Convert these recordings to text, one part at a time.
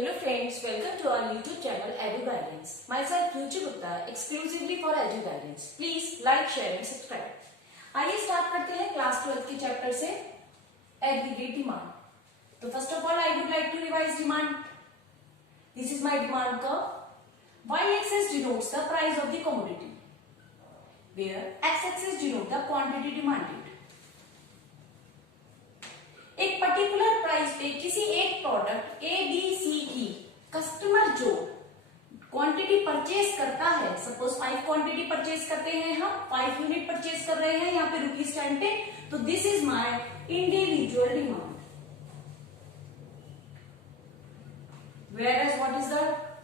Hello friends, welcome to our YouTube channel Edu Guidance. Myself Ruchi Gupta, exclusively for Edu Guidance. Please like, share and subscribe. आइए start करते हैं class 12 के chapter से aggregate demand. तो first of all I would like to revise demand. This is my demand curve. Y-axis denotes the price of the commodity, where X-axis denotes the quantity demanded. एक particular price पे किसी एक product A B C की customer जो quantity purchase करता है, suppose 5 quantity purchase करते हैं, हम 5 यूनिट परचेज कर रहे हैं यहाँ पे रुपीज स्टैंड पे, तो this is my individual demand. Whereas what is the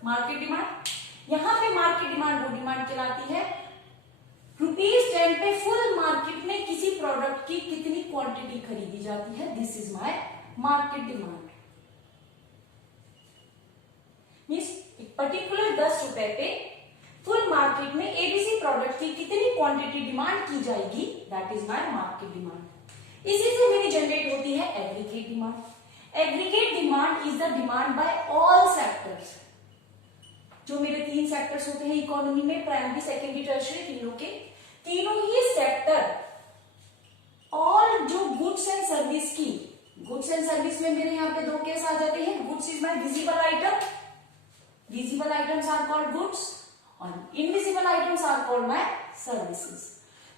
market demand? यहाँ पे मार्केट डिमांड वो डिमांड कहलाती है रुपीज 10 पे फुल मार्केट में किसी प्रोडक्ट की कितनी क्वांटिटी खरीदी जाती है. This is my market demand. Means एक पर्टिकुलर 10 रुपए पे फुल मार्केट में एबीसी प्रोडक्ट की कितनी क्वांटिटी डिमांड की जाएगी, that is my market demand. इसी से मेरी जनरेट होती है aggregate demand. Aggregate demand is the demand by all sectors. जो मेरे 3 सेक्टर्स होते हैं इकोनॉमी में, प्राइमरी सेकेंडरी टर्शियरी, तीनों ही सेक्टर और जो गुड्स एंड सर्विस की, गुड्स एंड सर्विस में मेरे यहाँ पे 2 केस आ जाते हैं. Goods is my visible item, visible items are called goods और invisible items are called my services.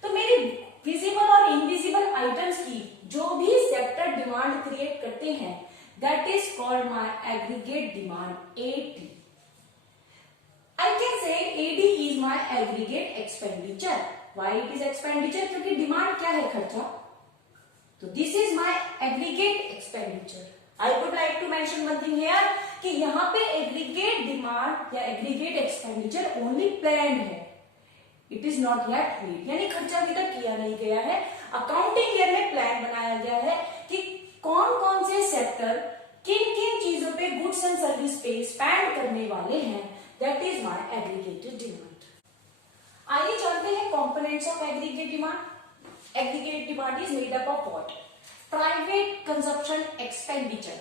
तो मेरी विजिबल और इनविजिबल आइटम्स की जो भी सेक्टर डिमांड क्रिएट करते हैं, that is called my aggregate demand, AD. I can say AD is my aggregate expenditure. Why it is expenditure? क्योंकि demand क्या है? खर्चा. तो this is my aggregate expenditure. I would like to mention one thing here कि यहाँ पे aggregate demand या aggregate expenditure only planned है. It is not yet paid. यानी खर्चा अभी तक किया नहीं गया है. अकाउंटिंग ईयर में प्लान बनाया गया है कि कौन कौन से सेक्टर किन किन चीजों पे गुड्स एंड सर्विस पे स्पेंड करने वाले हैं. That is my aggregated demand. आइए जानते हैं components of aggregate demand. Aggregate demand is made up of what? Private consumption expenditure.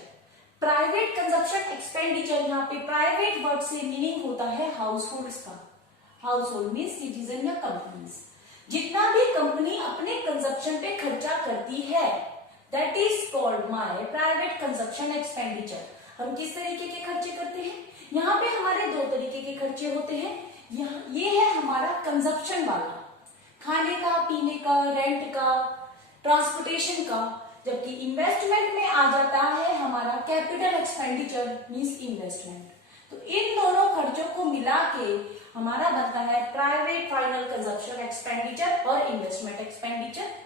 Private consumption expenditure, यहाँ पे private word से meaning होता है households का. Household means citizen या companies. जितना भी कंपनी अपने कंजप्शन पे खर्चा करती है, that is called my private consumption expenditure. हम किस तरीके के खर्चे करते हैं? यहाँ पे हमारे 2 तरीके के खर्चे होते हैं. यहाँ ये है हमारा कंजप्शन वाला, खाने का, पीने का, रेंट का, ट्रांसपोर्टेशन का. जबकि इन्वेस्टमेंट में आ जाता है हमारा कैपिटल एक्सपेंडिचर मींस इन्वेस्टमेंट. तो इन दोनों खर्चों को मिला के हमारा बनता है प्राइवेट फाइनल कंजप्शन एक्सपेंडिचर और इन्वेस्टमेंट एक्सपेंडिचर.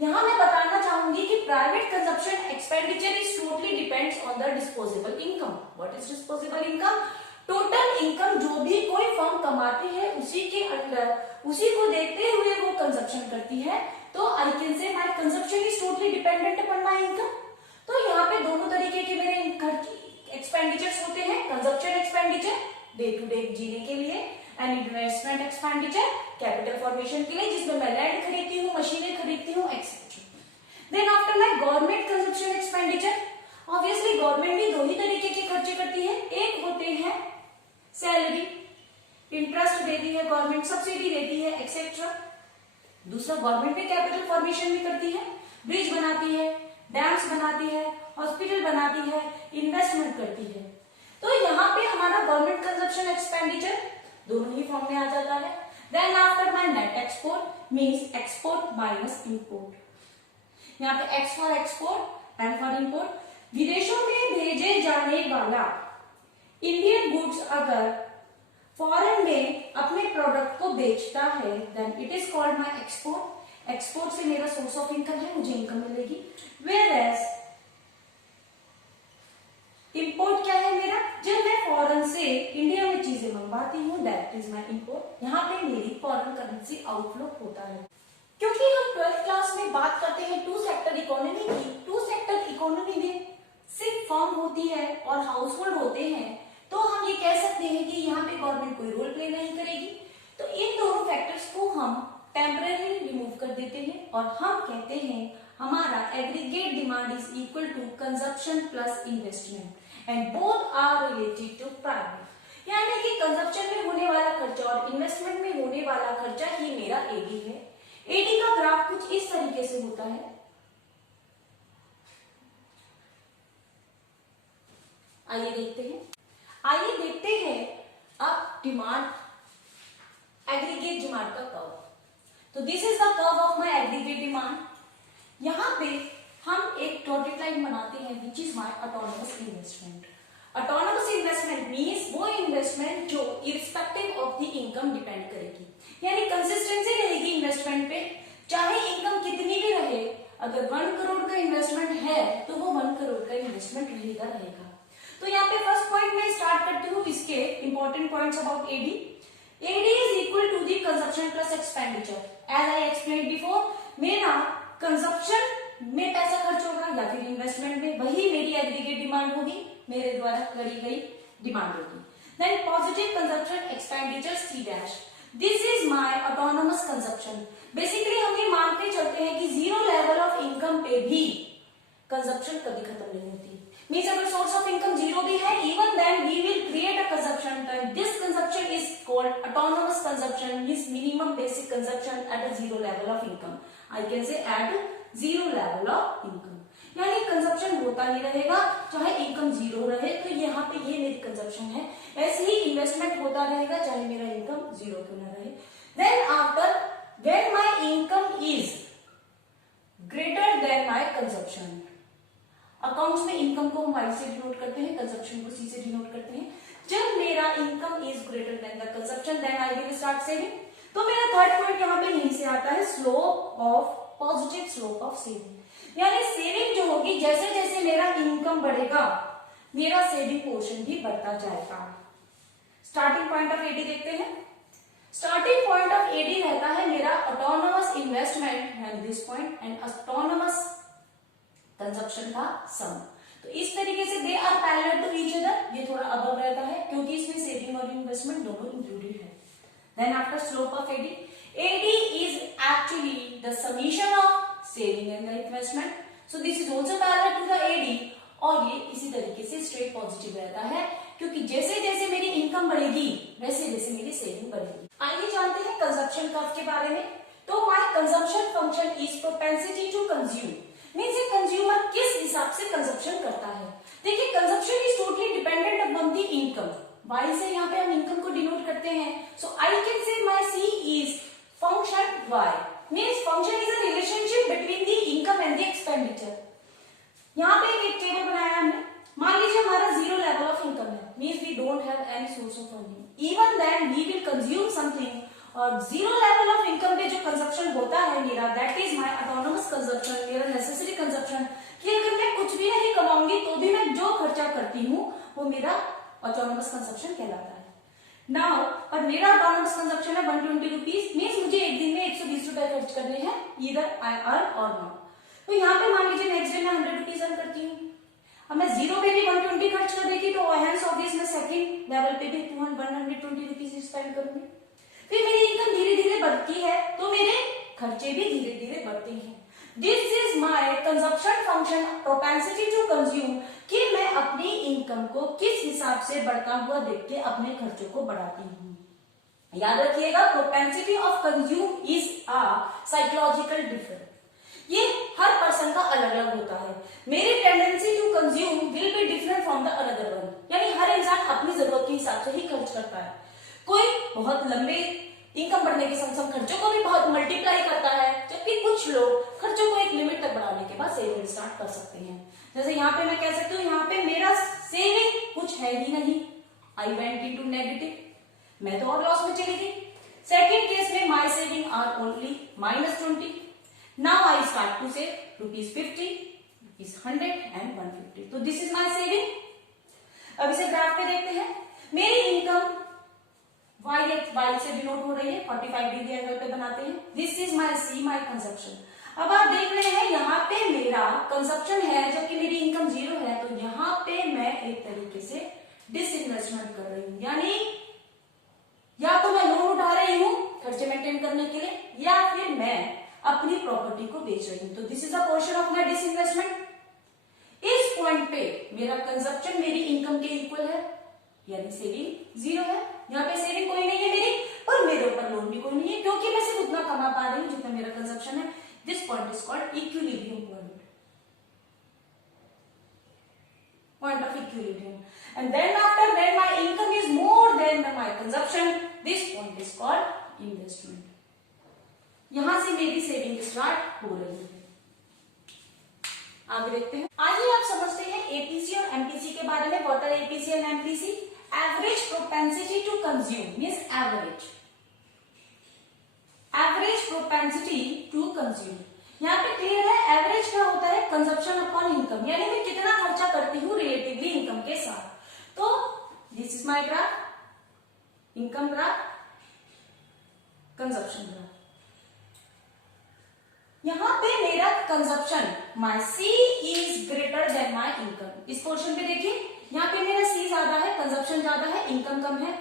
यहाँ मैं बताना चाहूंगी कि private consumption expenditure is totally depends on the disposable income. What is disposable income? Total income जो भी कोई फर्म कमाती है उसी के अंदर, उसी को देखते हुए वो कंजप्शन करती है. तो आई can say my consumption is totally dependent upon my income. तो यहाँ पे दोनों तरीके के मेरे एक्सपेंडिचर्स होते हैं. Consumption expenditure day to day जीने के लिए, and investment expenditure capital formation के लिए, जिसमें मैं लैंड खरीदती हूँ, मशीनें खरीदती हूँ, etcetera. Then after my government consumption expenditure. Obviously government भी 2 ही तरीके के खर्चे करती है. एक होते हैं सैलरी, इंटरेस्ट देती है गवर्नमेंट, सब्सिडी देती है, एक्सेट्रा. दूसरा गवर्नमेंट भी कैपिटल फॉर्मेशन भी करती है, ब्रिज बनाती है, डैम्स बनाती है, हॉस्पिटल बनाती है, इन्वेस्टमेंट करती है. तो यहाँ पे हमारा गवर्नमेंट कंजप्शन एक्सपेंडिचर दोनों ही फॉर्म में आ जाता है. Then after my net export means export minus import. यहाँ पे X for export and for import. विदेशों में भेजे जाने वाला इंडियन गुड्स अगर फॉरेन में अपने प्रोडक्ट को बेचता है, then it is called my export. Export से मेरा सोर्स ऑफ इनकम है, मुझे इनकम मिलेगी. वेयर एज इंपोर्ट क्या है मेरा? जब मैं फॉरेन से इंडिया में चीजें मंगवाती हूँ, दैट इज माय इंपोर्ट. यहाँ पे मेरी फॉरेन करेंसी आउटफ्लो होता है. क्योंकि हम 12th क्लास में बात करते हैं 2 सेक्टर इकोनॉमी की. 2 सेक्टर इकोनॉमी में सिर्फ फर्म होती है और हाउसहोल्ड होते हैं, तो हम ये कह सकते हैं कि यहाँ पे गवर्नमेंट कोई रोल प्ले नहीं करेगी. तो इन दोनों फैक्टर्स को हम टेम्परेरी रिमूव कर देते हैं और हम कहते हैं हमारा aggregate demand is equal to consumption plus investment and both are related to private. यानी कि कंजप्शन में होने वाला खर्चा और इन्वेस्टमेंट में होने वाला खर्चा ही मेरा एडी है। एडी का ग्राफ कुछ इस तरीके से होता है। आइए देखते हैं अब डिमांड, एग्रीगेट डिमांड का कर्व। तो this is the curve of my aggregate demand. यहां पे हम एक डॉटेड लाइन बनाते हैं which is my autonomous investment. Autonomous investment means वो इन्वेस्टमेंट जो irrespective of the income depend करेगी, यानी कंसिस्टेंसी रहेगी इन्वेस्टमेंट पे, चाहे इनकम कितनी भी रहे। अगर 1 करोड़ का इन्वेस्टमेंट है तो वो 1 करोड़ का इन्वेस्टमेंट रहेगा। तो यहाँ पे फर्स्ट पॉइंट में स्टार्ट करती हूँ इसके important points about AD. AD is equal to the consumption plus expenditure. As I explain before, मेरा कंजप्शन में पैसा खर्च होगा या फिर इन्वेस्टमेंट में, वही मेरी एग्रीगेट डिमांड होगी, मेरे द्वारा करी गई डिमांड होगी। Then positive consumption expenditure C dash, this is my autonomous consumption. Basically हम ये मान के चलते हैं कि जीरो लेवल ऑफ इनकम पे भी कंजप्शन कभी खत्म नहीं होती। मीन्स अगर सोर्स ऑफ इनकम जीरो भी है, even then we will create a consumption. This consumption is called autonomous consumption, means minimum basic consumption at a zero level of income. I can say at zero level of income, यानी consumption होता ही रहेगा चाहे income zero रहे। तो यहाँ पे ये मेरी कंजप्शन है। ऐसे ही इन्वेस्टमेंट होता रहेगा चाहे मेरा इनकम जीरो क्यों ना रहे। Then after when my income is greater than my consumption, accounts में इनकम को हम वाई से डिनोट करते हैं, कंजप्शन को सी से डिनोट करते हैं। जब मेरा income is greater than the consumption, then I will start saving. तो मेरा थर्ड पॉइंट यहाँ पे यहीं से आता है, slope of positive slope of saving. यानी सेविंग जो होगी, जैसे जैसे मेरा इनकम बढ़ेगा मेरा सेविंग पोर्शन भी बढ़ता जाएगा। स्टार्टिंग पॉइंट ऑफ एडी देखते हैं। स्टार्टिंग पॉइंट ऑफ एडी रहता है मेरा autonomous investment and this point and autonomous consumption का सम। तो इस तरीके से they are parallel to each other. ये थोड़ा अबव रहता है क्योंकि इसमें सेविंग और इन्वेस्टमेंट दोनों इंक्लूडेड है। Then after slope of AD, AD is actually the summation of saving and the investment. So this is also parallel to the AD और ये इसी तरीके से स्ट्रेट पॉजिटिव रहता है क्योंकि जैसे जैसे मेरी इनकम बढ़ेगी वैसे वैसे मेरी सेविंग बढ़ेगी। आइए जानते हैं कंजप्शन कर्व के बारे में। तो my consumption function is propensity to consume, means a consumer किस हिसाब से कंजप्शन करता है। देखिए consumption is totally dependent upon the income. Y से यहाँ पे हम इनकम को डिनोट करते हैं। So I can say my C is function Y, means function is a relationship between the income and the expenditure. यहाँ पे एक टेबल बनाया हमने। मान लीजिए हमारा जीरो लेवल ऑफ इनकम है, means we don't have any source of earning, even then we will consume something. और जीरो लेवल ऑफ इनकम पे जो कंजप्शन होता है मेरा, that is my autonomous consumption, मेरा नेसेसरी कंजप्शन। कि अगर मैं कुछ भी नहीं कमाऊंगी तो भी मैं जो खर्चा करती हूँ वो मेरा ऑटोनोमस कंजप्शन कहलाता है। नाउ पर मेरा ऑटोनोमस कंजप्शन है 120 रुपीज, मीन्स मुझे एक दिन में 120 रुपए खर्च करने हैं, ईदर आई अर्न और नॉट। तो यहाँ पे मान लीजिए नेक्स्ट डे मैं 100 रुपीज अर्न करती हूँ। अब मैं जीरो पे भी 120 खर्च कर देगी तो हैंस ऑब्वियस मैं सेकंड लेवल पे भी 120 रुपीज स्पेंड करूंगी। फिर मेरी इनकम धीरे धीरे बढ़ती है तो मेरे खर्चे भी धीरे धीरे बढ़ते हैं। This is my consumption function propensity to consume, कि मैं अपनी इनकम को किस हिसाब से बढ़ता हुआ देख के अपने खर्चों को बढ़ाती हूँ। याद रखिएगा propensity of consume is a psychological difference. ये हर पर्सन का अलग अलग होता है। मेरी tendency to consume will be different from the another one, यानी हर इंसान अपनी जरूरत के हिसाब से ही खर्च करता है। कोई बहुत लंबे इनकम बढ़ने के संग संग खर्चों को भी बहुत मल्टीप्लाई करता है, जबकि कुछ लोग खर्चों को एक लिमिट तक बढ़ाने के बाद सेविंग स्टार्ट कर सकते हैं। जैसे यहाँ पे मैं कह सकती हूँ यहाँ पे मेरा सेविंग कुछ है ही नहीं, आई वेंट इनटू नेगेटिव, मैं तो और लॉस में चली गई। सेकंड केस में my saving are only -20, now I start to save ₹50, ₹100 and 150। तो दिस इज माय सेविंग। अब इसे ग्राफ पे देखते हैं। मेरी इनकम वाई से डिनोट हो रही है, 45 डिग्री एंगल पे बनाते हैं। This is my C, my consumption. अब आप देख रहे हैं यहाँ पे मेरा कंजप्शन है जबकि मेरी इनकम जीरो है, तो यहाँ पे मैं एक तरीके से डिसइन्वेस्टमेंट कर रही हूँ, यानी या तो मैं लोन उठा रही हूँ खर्चे मेंटेन करने के लिए, या फिर मैं अपनी प्रॉपर्टी को बेच रही हूं, तो this is a portion of my disinvestment. इस पॉइंट पे मेरा कंजप्शन मेरी इनकम के इक्वल है, यानी सेविंग जीरो है। यहाँ पे सेविंग कोई नहीं है मेरी, और मेरे ऊपर लोन भी कोई नहीं है, क्योंकि मैं सिर्फ उतना कमा पा रही हूँ जितना मेरा कंजप्शन है। This point is called equilibrium point of equilibrium. And then after when my income is more than my consumption, this point is called investment. यहां से मेरी सेविंग स्टार्ट हो रही है। आगे देखते हैं। आइए आप समझते हैं एपीसी और एमपीसी के बारे में। What are APC and MPC? Average propensity to consume means average propensity to consume. यहाँ पे क्लियर है, एवरेज क्या होता है? कंजप्शन अपॉन इनकम, यानी मैं कितना खर्चा करती हूँ रिलेटिवली इनकम के साथ। तो this is my graph, income graph, consumption graph. यहाँ पे मेरा consumption my C is greater than my income. इस पोर्शन पे देखिए, यहाँ पे मेरा सी ज्यादा है, कंजप्शन ज्यादा है, इनकम कम है।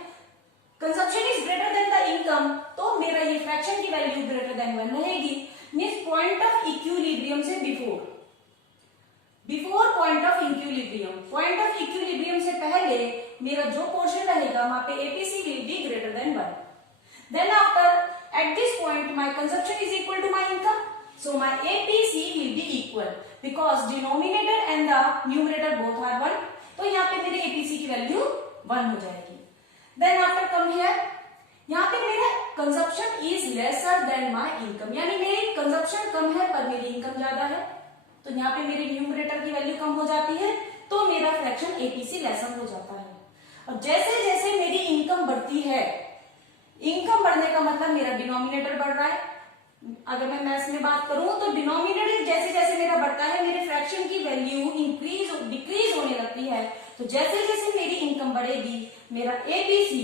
Consumption is greater than the income, तो मेरा ये फ्रैक्शन की वैल्यू ग्रेटर देन 1 रहेगी। मीन्स पॉइंट ऑफ इक्विलिब्रियम से before point of equilibrium, point of equilibrium से पहले मेरा जो पोर्शन रहेगा वहां पे APC will be greater than 1। Then after at this point my consumption is equal to my income, so my APC will be equal because denominator and the numerator both are 1। तो यहाँ पे मेरे APC की value 1 हो जाएगी। Then after come here, यहाँ पे मेरा consumption is lesser than my income, यानी मेरी कंजप्शन कम है पर मेरी इनकम ज्यादा है, तो यहाँ पे मेरी न्यूमरेटर की वैल्यू कम हो जाती है, तो मेरा फ्रैक्शन एपीसी लेसर हो जाता है। और जैसे जैसे मेरी इनकम बढ़ती है, इनकम बढ़ने का मतलब मेरा डिनोमिनेटर बढ़ रहा है। अगर मैं मैथ्स में बात करूं तो डिनोमिनेटर जैसे जैसे मेरा बढ़ता है, मेरे फ्रैक्शन की वैल्यू इंक्रीज डिक्रीज होने लगती है। तो जैसे जैसे मेरी इनकम बढ़ेगी, मेरा APC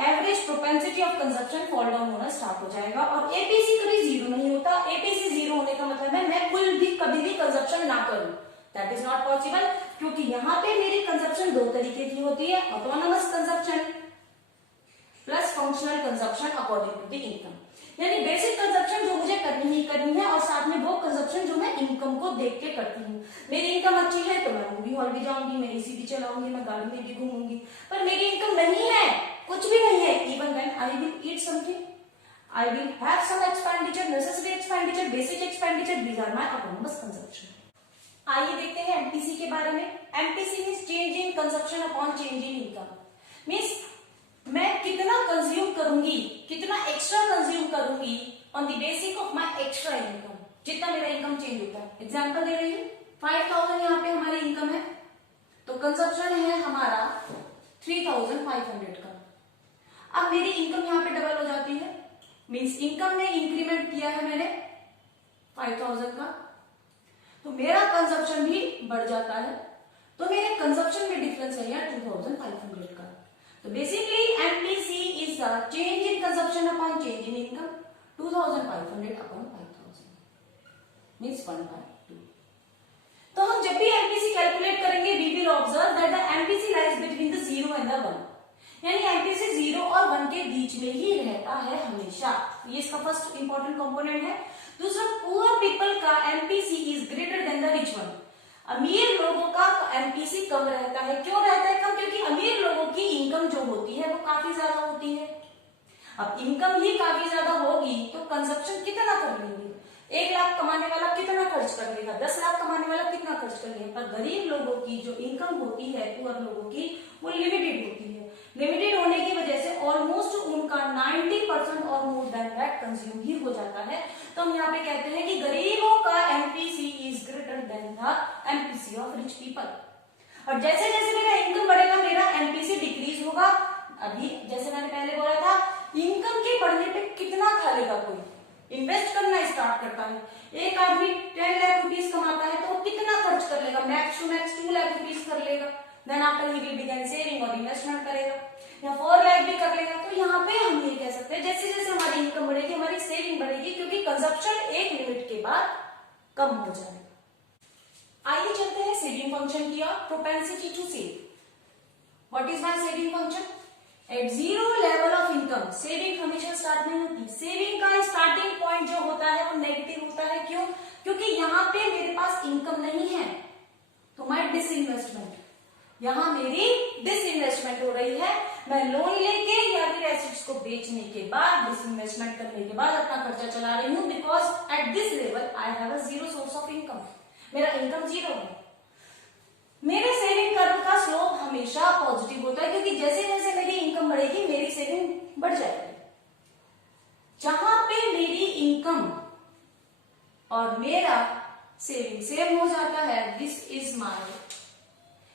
average propensity of consumption fall down होना स्टार्ट हो जाएगा। और एपीसी कभी जीरो नहीं होता। एपीसी जीरो होने का मतलब है मैं कभी भी कंजप्शन ना करूं, दैट इज नॉट पॉसिबल, क्योंकि यहाँ पे मेरी कंजप्शन दो तरीके की होती है, autonomous consumption plus functional consumption according to the income. यानी बेसिक कंजप्शन जो मुझे करनी ही करनी है, और साथ में वो कंजप्शन जो मैं इनकम को देख के करती हूँ। मेरी इनकम अच्छी है तो मैं मूवी हॉल भी जाऊंगी, मैं एसी भी चलाऊंगी, मैं गाड़ी में भी घूमूंगी। पर मेरी इनकम नहीं है, कुछ भी नहीं है, even when I will eat something, I will have some expenditure, necessary expenditure, basic expenditure, these are my autonomous consumption. आइए देखते हैं एमपीसी के बारे में। MPC means change in consumption upon change in income. Means मैं कितना consume करूंगी, कितना एक्स्ट्रा कंज्यूम करूंगी on the basic of my extra income, जितना मेरा इनकम चेंज होता है। एग्जांपल दे रही हूँ, 5000 यहाँ पे हमारी इनकम है, तो कंजप्शन है हमारा 3500 का। अब मेरी इनकम यहाँ पे डबल हो जाती है, मीन्स इनकम में इंक्रीमेंट किया है मैंने 5000 का, तो मेरा कंजप्शन भी बढ़ जाता है, तो मेरे कंजप्शन में डिफरेंस है यहाँ 2500 का। तो basically MPC is the change in consumption upon change in income, 2500 upon 5000 means 1/2। तो हम जब भी एमपीसी कैलकुलेट करेंगे, we will observe that the MPC lies between the 0 and the 1, यानी एमपीसी 0 और 1 के बीच में ही रहता है हमेशा। ये इसका फर्स्ट इंपॉर्टेंट कंपोनेंट है। दूसरा, पुअर पीपल का MPC is greater than the rich one. अमीर लोगों का एमपीसी कम रहता है। क्यों रहता है कम? क्योंकि अमीर लोगों की इनकम जो होती है वो काफी ज्यादा होती है। अब इनकम ही काफी ज्यादा होगी तो कंजप्शन कितना कर लेंगे? 1 लाख कमाने वाला कितना खर्च कर लेगा? 10 लाख कमाने वाला कितना खर्च कर लेगा? पर गरीब लोगों की जो इनकम होती है, पुअर लोगों की, वो लिमिटेड होती है। लिमिटेड होने की वजह से ऑलमोस्ट उनका 90% और मोर देन दैट कंज्यूम ही हो जाता है। तो हम यहाँ पे कहते हैं कि गरीबों का MPC is greater than the MPC of rich people. और जैसे जैसे मेरा इनकम बढ़ेगा, मेरा एमपीसी डिक्रीज होगा। अभी जैसे मैंने पहले बोला था, इनकम के बढ़ने पे कितना खा लेगा कोई? इन्वेस्ट करना स्टार्ट करता है। एक आदमी 10 लाख रुपीज कमाता है तो वो कितना खर्च कर लेगा? Max to max 2 lakh rupees कर लेगा। Then after he will begin saving और इन्वेस्टमेंट करेगा, या 4 लाख भी कर लेगा। तो यहाँ पे हम ये कह सकते हैं जैसे जैसे हमारी इनकम बढ़ेगी, हमारी सेविंग बढ़ेगी, क्योंकि कंजप्शन एक लिमिट के बाद कम हो जाएगा। आइए चलते हैं सेविंग फंक्शन की ओर। Propensity to save. What is my saving function? At zero level of income saving हमेशा स्टार्ट नहीं होती। सेविंग का स्टार्टिंग पॉइंट जो होता है वो नेगेटिव होता है। क्यों? क्योंकि यहाँ पे मेरे पास इनकम नहीं है, तो मैं डिसइन्वेस्टमेंट, यहाँ मेरी डिसइन्वेस्टमेंट हो रही है। मैं लोन लेके या फिर एसेट्स को बेचने के बाद, डिसइन्वेस्टमेंट करने के बाद अपना खर्चा चला रही हूँ, because at this level I have a zero source of income. मेरा इनकम जीरो है। मेरे सेविंग कर्व का स्लोप हमेशा पॉजिटिव होता है, क्योंकि जैसे जैसे मेरी इनकम बढ़ेगी मेरी सेविंग बढ़ जाएगी। जहां पे मेरी इनकम और मेरा सेविंग सेम हो जाता है, दिस इज माय,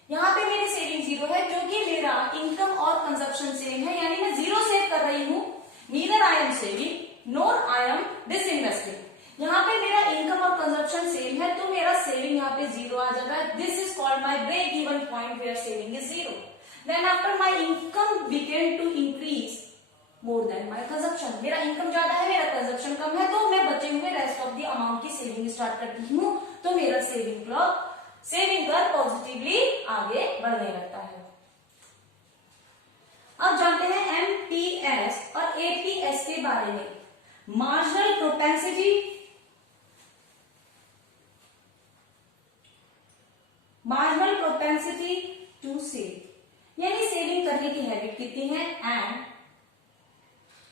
यहां पे मेरी सेविंग जीरो है क्योंकि मेरा इनकम और कंजप्शन सेम है, यानी मैं जीरो सेव कर रही हूं। Neither I am saving nor I am disinvesting. यहाँ पे मेरा इनकम और कंजप्शन सेम है, तो मेरा सेविंग यहाँ पे जीरो आ जाता है। This is called my break even point where saving is zero. Then after my income began to increase more than my consumption. मेरा इनकम ज्यादा है, मेरा कंजप्शन कम है, तो मैं बचे हुए रेस्ट ऑफ द अमाउंट की सेविंग स्टार्ट करती हूँ, तो मेरा सेविंग कर पॉजिटिवली आगे बढ़ने लगता है। अब जानते हैं एमपीएस और एपीएस के बारे में। Marginal propensity, marginal propensity to save, यानी सेविंग करने की हैबिट कितनी है, and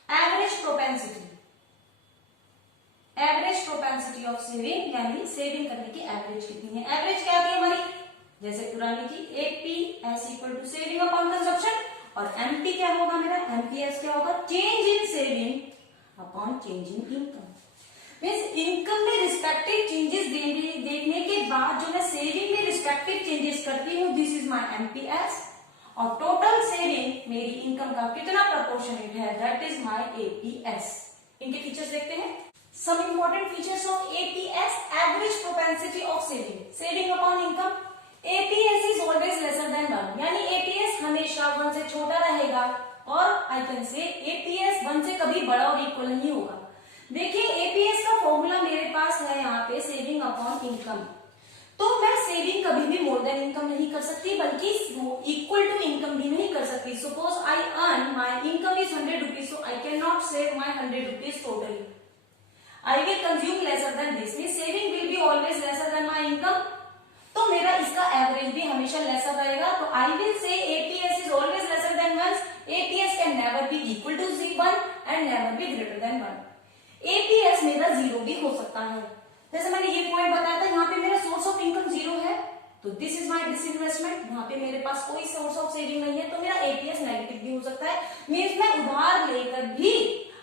average propensity, average propensity of saving, यानी सेविंग करने की एवरेज कितनी है। एवरेज क्या थी हमारी, जैसे पुरानी थी, APS equal to saving upon consumption, और एमपी क्या होगा मेरा, एमपीएस क्या होगा, change in saving upon change in income. Means income में रिस्पेक्टिव चेंजेस देखने के बाद जो मैं सेविंग में रिस्पेक्टिव चेंजेस करती हूँ, दिस इज माय एमपीएस, और टोटल सेविंग मेरी इनकम का कितना प्रोपोर्शनेट है, दैट इज माय एपीएस। इनके फीचर्स देखते हैं। Some important features of APS, average propensity of saving, saving upon income. APS is always lesser than 1, यानी एपीएस हमेशा 1 से छोटा रहेगा, और आई कैन से एपीएस 1 से कभी बड़ा और इक्वल नहीं होगा। देखिए एपीएस का फॉर्मूला मेरे पास है यहाँ पे, सेविंग अपॉन इनकम, तो मैं सेविंग कभी भी मोर देन इनकम नहीं कर सकती, बल्कि इक्वल टू इनकम भी नहीं कर सकती। Suppose I earn, my income is 100 rupees, so I can not save my 100 rupees totally, I will consume lesser than this, saving will be always lesser than my income, तो मेरा इसका average भी हमेशा lesser रहेगा। तो I will say APS is always lesser than 1, APS can never be equal to 1 and never be greater than 1। APS मेरा zero भी हो सकता है, जैसे मैंने ये पॉइंट बताया था, यहाँ पे मेरा सोर्स ऑफ इनकम जीरो है, तो दिस इज माय डिसइन्वेस्टमेंट, यहाँ पे मेरे पास कोई सोर्स ऑफ सेविंग नहीं है, तो मेरा एपीएस नेगेटिव भी हो सकता है। मींस मैं उधार लेकर भी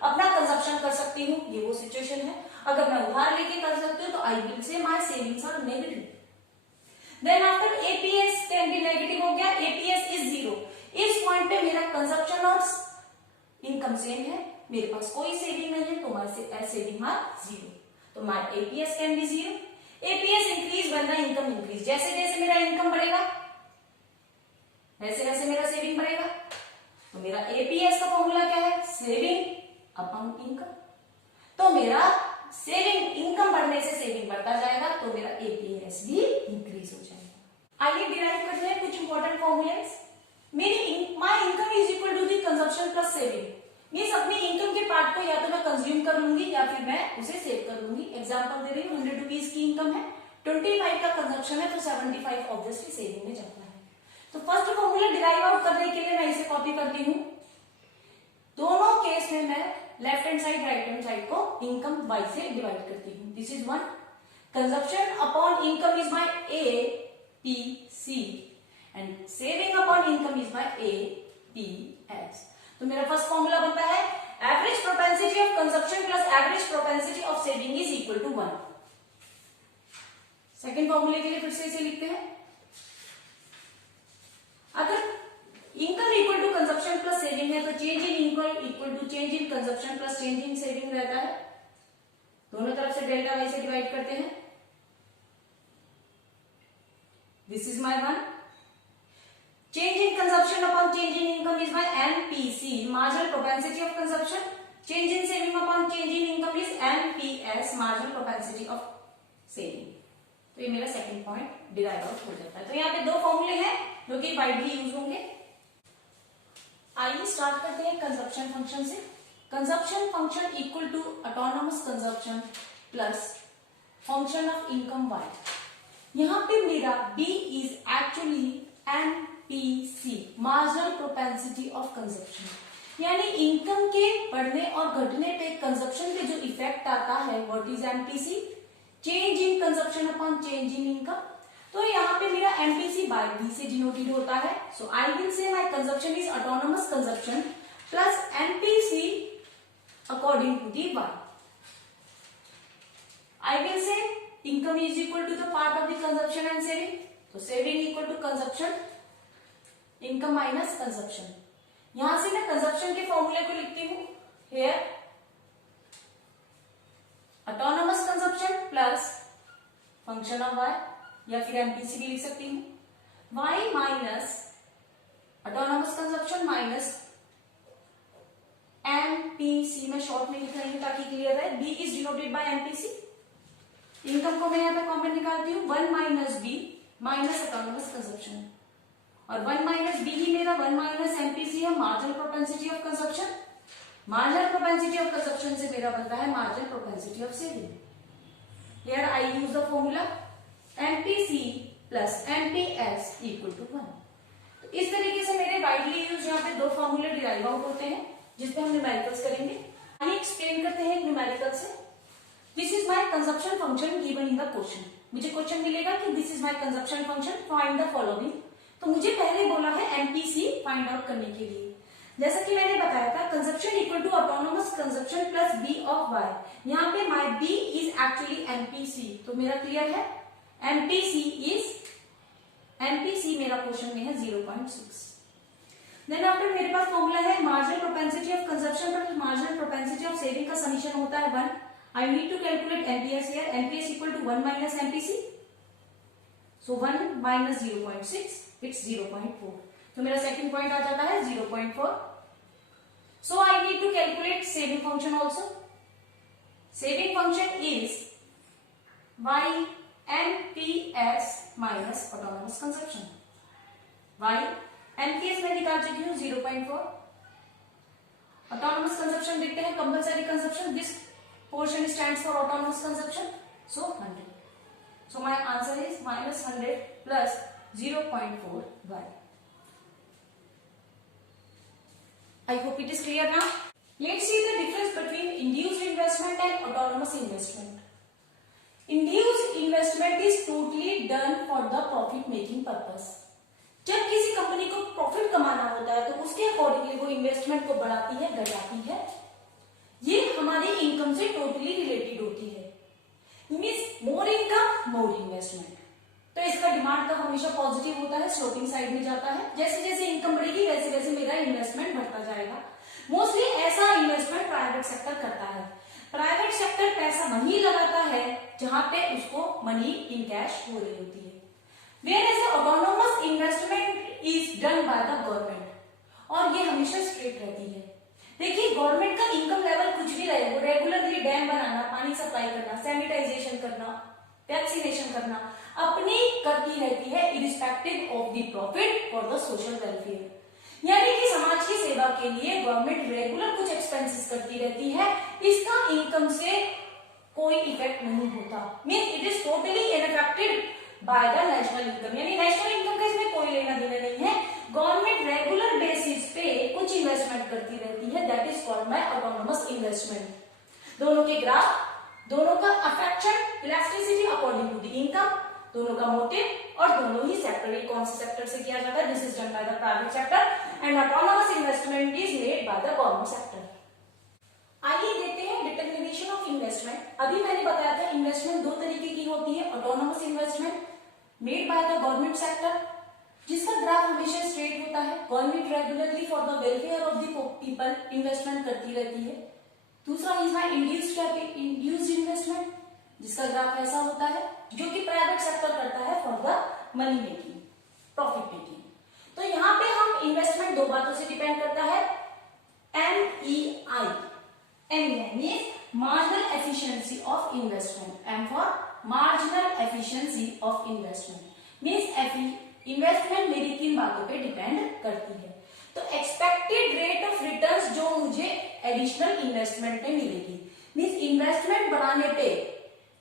अपना कंजप्शन कर सकती हूँ, ये वो सिचुएशन है। अगर मैं उधार लेके कर सकती हूँ तो I will say my savings are negative. Then after APS can be negative हो गया, एपीएस इज जीरो, इस पॉइंट पे मेरा कंजप्शन और इनकम सेम है, मेरे पास कोई सेविंग नहीं है, तो माय सेविंग आर जीरो, तो my APS can B zero. APS increase when the income increase, जैसे जैसे मेरा इनकम बढ़ेगा वैसे वैसे मेरा सेविंग बढ़ेगा, तो मेरा एपीएस का फॉर्मूला क्या है, सेविंग अपॉन इनकम, तो मेरा सेविंग, इनकम बढ़ने से सेविंग बढ़ता जाएगा, तो मेरा एपीएस भी इंक्रीज हो जाएगा। आइए डिराइव करते हैं कुछ इंपॉर्टेंट फॉर्मूलेस। मेरी my income is equal to the consumption plus saving, means अपनी इनकम के पार्ट को या तो मैं कंज्यूम कर लूंगी या फिर मैं उसे सेव कर लूंगी। एग्जांपल दे रही हूँ, 100 रुपीज की इनकम है, 25 का कंजप्शन है, तो 75 ऑब्वियसली सेविंग में जाता है। तो फर्स्ट फॉर्मूला डिराइव आउट करने के लिए मैं इसे कॉपी करती हूँ। दोनों केस में मैं left hand side right hand side को इनकम वाई से डिवाइड करती हूँ। This is 1, consumption upon income is my APC and saving upon income is my APS. तो मेरा फर्स्ट फॉर्मूला बनता है average propensity of consumption plus average propensity of saving is equal to 1। Second फॉर्मूले के लिए फिर से इसे लिखते हैं। अगर income equal to consumption plus saving है, तो change in income equal to change in consumption plus change in saving रहता है। दोनों तरफ से डेल्टा वाई से डिवाइड करते हैं। This is my 1। Change in consumption upon change in income is my MPC, marginal propensity of consumption. Change in saving upon change in income is MPS, marginal propensity of saving. तो ये मेरा second point derive out हो जाता है। तो यहाँ पे दो फॉर्मूले हैं जो कि वाइडली यूज होंगे। आइए स्टार्ट करते हैं कंजप्शन फंक्शन से। Consumption function equal to autonomous consumption plus function of income y। यहाँ पे मेरा b is actually MPC, marginal propensity of consumption, यानी इनकम के बढ़ने और घटने पे कंजप्शन पे जो इफेक्ट आता है what is MPC, change in consumption upon change in income. तो यहाँ पे मेरा MPC बाय B से डिनोटेड होता है। So I will say my consumption is autonomous consumption plus MPC according to the y। I will say income is equal to the part of the consumption and saving. तो saving equal to consumption, income minus consumption। यहां से मैं consumption के फॉर्मूले को लिखती हूं, here autonomous consumption plus function of y, या फिर MPC भी लिख सकती हूं, y minus autonomous consumption minus MPC। मैं शॉर्ट में लिख रही हूं ताकि क्लियर है। B is denoted by MPC। Income को मैं यहाँ पे कॉमन निकालती हूँ, 1 minus B minus autonomous consumption, और 1 माइनस बी ही मेरा 1 माइनस एमपीसी है, marginal propensity of consumption. Marginal propensity of consumption से मेरा बनता है marginal propensity of saving. Here I use the formula MPC plus MPS equal to 1। तो इस तरीके से मेरे वाइडली यूज यहाँ पे दो फॉर्मूले डिराइव आउट होते हैं जिसपे हम न्यूमेरिकल्स करेंगे। आइए एक्सप्लेन करते हैं न्यूमेरिकल से। This is my consumption function given in the question। मुझे क्वेश्चन मिलेगा कि this is my consumption function, find the following। तो मुझे पहले बोला है MPC फाइंड आउट करने के लिए। जैसा कि मैंने बताया था consumption equal to autonomous consumption plus B of Y। यहाँ पे my B is actually MPC, तो मेरा क्लियर है MPC मेरा क्वेश्चन में है 0.6। देन आफ्टर मेरे पास फॉर्मूला है marginal propensity of consumption plus marginal propensity of saving का समीशन होता है 1। I need to calculate MPS here. MPS equal to 1 minus MPC. So 1 minus 0.6, it's 0.4. तो मेरा second point आ जाता है 0.4. So I need to calculate saving function also. Saving function is y MPS minus autonomous consumption. y MPS में निकाल चुकी हूँ 0.4. Autonomous consumption देखते हैं, compulsory consumption. This portion stands for autonomous consumption, so 100. So my answer is minus 100 plus 0.4 y. I hope it is clear now. Let's see the difference between induced investment and autonomous investment. Induced investment is totally done for the profit making purpose. जब किसी company को profit कमाना होता है तो उसके accordingly वो investment को बढ़ाती है, घटाती है। ये हमारी इनकम से टोटली रिलेटेड होती है। Means more income more investment. तो इसका डिमांड तो हमेशा पॉजिटिव होता है, स्लोपिंग साइड में जाता है। जैसे जैसे इनकम बढ़ेगी वैसे वैसे मेरा इन्वेस्टमेंट बढ़ता जाएगा। मोस्टली ऐसा इन्वेस्टमेंट प्राइवेट सेक्टर करता है। प्राइवेट सेक्टर पैसा वहीं लगाता है जहां पे उसको मनी इन कैश हो रही होती है। Whereas autonomous investment is done by the government, और ये हमेशा स्ट्रिक्ट रहती है। देखिए गवर्नमेंट का इनकम लेवल कुछ भी रहे, वो रेगुलरली डैम बनाना, पानी सप्लाई करना, सैनिटाइजेशन करना, वैक्सीनेशन करना अपनी करती रहती है irrespective of the profit for the social welfare. यानी कि समाज की सेवा के लिए गवर्नमेंट रेगुलर कुछ एक्सपेंसेस करती रहती है, इसका इनकम से कोई इफेक्ट नहीं होता। Mean it is totally unaffected by the national income, यानी नेशनल इनकम का इसमें कोई लेना देना नहीं है। गवर्नमेंट रेगुलर बेसिस पे कुछ इन्वेस्टमेंट करती रहती है, that is called by autonomous investment. दोनों के ग्राफ, दोनों का affection, elasticity according to the income, दोनों का मोटिव, और दोनों ही सेक्टर, ये कौन से सेक्टर से किया जाता है, this is done by the private sector and autonomous investment is made by the government sector. आइए देखते हैं डिटरमिनेशन ऑफ इन्वेस्टमेंट। अभी मैंने बताया था इन्वेस्टमेंट दो तरीके की होती है, autonomous investment made by the government sector जिसका ग्राफ हमेशा स्ट्रेट होता है। Government regularly for the welfare of the people investment करती रहती है। दूसरा इज माय इंड्यूस्ड इन्वेस्टमेंट जिसका ग्राफ ऐसा होता है जो कि प्राइवेट सेक्टर करता है for the money making, profit making. तो यहाँ पे हम इन्वेस्टमेंट दो बातों से डिपेंड करता है, MEI, MEI means marginal efficiency of investment, M for marginal efficiency of investment means investment मेरी तीन बातों पे डिपेंड करती है। तो एक्सपेक्टेड रेट ऑफ रिटर्न्स जो मुझे एडिशनल इन्वेस्टमेंट में मिलेगी, मींस इन्वेस्टमेंट बढ़ाने पे,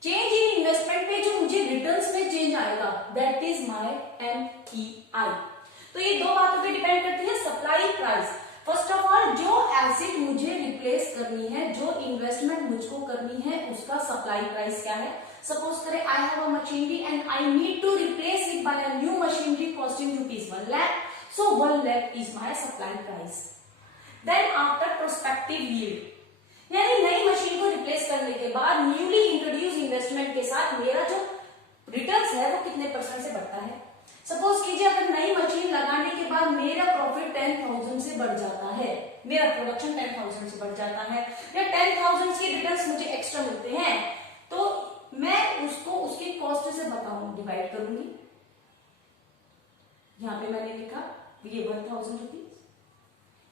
चेंज इन इन्वेस्टमेंट पे जो मुझे रिटर्न्स में चेंज आएगा, दैट इज माय एमईआई। तो ये दो बातों पे डिपेंड करती है, supply price. First of all जो एसेट मुझे रिप्लेस करनी है, जो इन्वेस्टमेंट मुझको करनी है, उसका सप्लाई प्राइस क्या है। सपोज करें I have a machinery and I need to replace it by a new machinery costing rupees 1 lakh, so 1 lakh is my supply price. Then after prospective yield, यानी नई मशीन को रिप्लेस करने के बाद newly introduce investment के साथ मेरा जो रिटर्न्स है वो कितने परसेंट से बढ़ता है। सपोज कीजिए अगर नई मशीन लगाने के बाद मेरा प्रॉफिट 10,000 से बढ़ जाता है, मेरा प्रोडक्शन 10,000 से बढ़ जाता है, या 10,000 के रिटर्न्स मुझे एक्स्ट्रा मिलते हैं, तो मैं उसको उसकी कॉस्ट से बताऊं, डिवाइड करूंगी। यहां पे मैंने लिखा ये 1,000 रुपीज,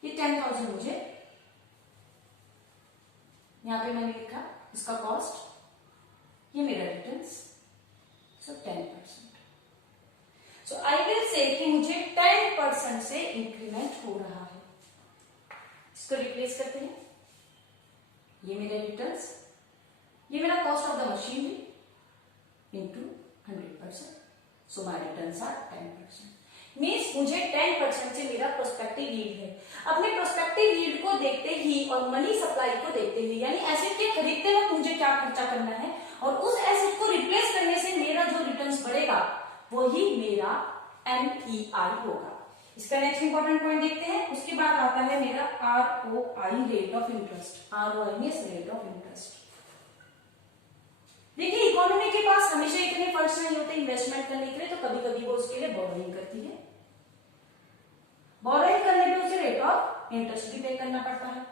ये 10,000 मुझे, यहां पे मैंने लिखा इसका कॉस्ट, ये मेरा returns, so 10%। So I will से कि मुझे 10% से इंक्रीमेंट हो रहा है। इसको रिप्लेस करते हैं, ये मेरे रिटर्न्स, ये मेरा cost of the machine into 100%, so my returns are 10%। Means मुझे 10% से मेरा प्रोस्पेक्टिव यील्ड है। अपने प्रोस्पेक्टिव यील्ड को देखते ही और मनी सप्लाई को देखते हुए, यानी एसेट के खरीदते वक्त मुझे क्या खर्चा करना है और उस एसेट को रिप्लेस करने से मेरा जो रिटर्न्स बढ़ेगा वही मेरा एमईआई होगा। इसका नेक्स्ट इंपॉर्टेंट पॉइंट देखते हैं। उसके बाद आता है मेरा ROI, rate of interest. ROI means rate of interest. देखिए इकोनॉमी के पास हमेशा इतने फंड्स नहीं होते इन्वेस्टमेंट करने के लिए, तो कभी कभी वो उसके लिए बोरोइंग करती है। बोरोइंग करने पे उसे रेट ऑफ इंटरेस्ट भी पे करना पड़ता है।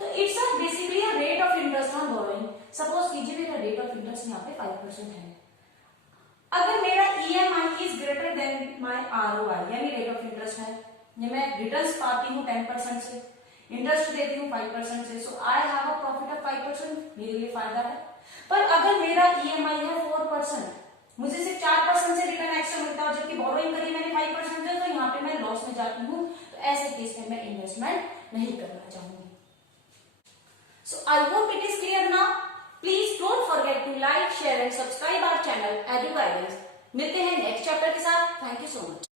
तो it's a basically a rate of interest on borrowing. Suppose कीजिए मेरा रेट ऑफ इंटरेस्ट यहाँ पे 5% है। अगर मेरा EMI is greater than my ROI, यानी रेट ऑफ इंटरेस्ट है, ये मैं रिटर्न्स पाती हूँ 10% से, इंटरेस्ट देती हूँ 5% से, so I have a profit of 5%, मेरे लिए फायदा है। पर अगर मेरा ईएमआई है 4%, मुझे सिर्फ 4% से रिटर्न एक्स्ट्रा मिलता है, जबकि बोरोइंग करी मैंने 5% से, तो यहाँ पे मैं लॉस में जाती हूँ। तो ऐसे केस में मैं इन्वेस्टमेंट नहीं करना चाहूंगी। So I hope it is clear now. Please don't forget to like, share and subscribe our channel Edu Guidance. मिलते हैं नेक्स्ट चैप्टर के साथ। Thank you so much.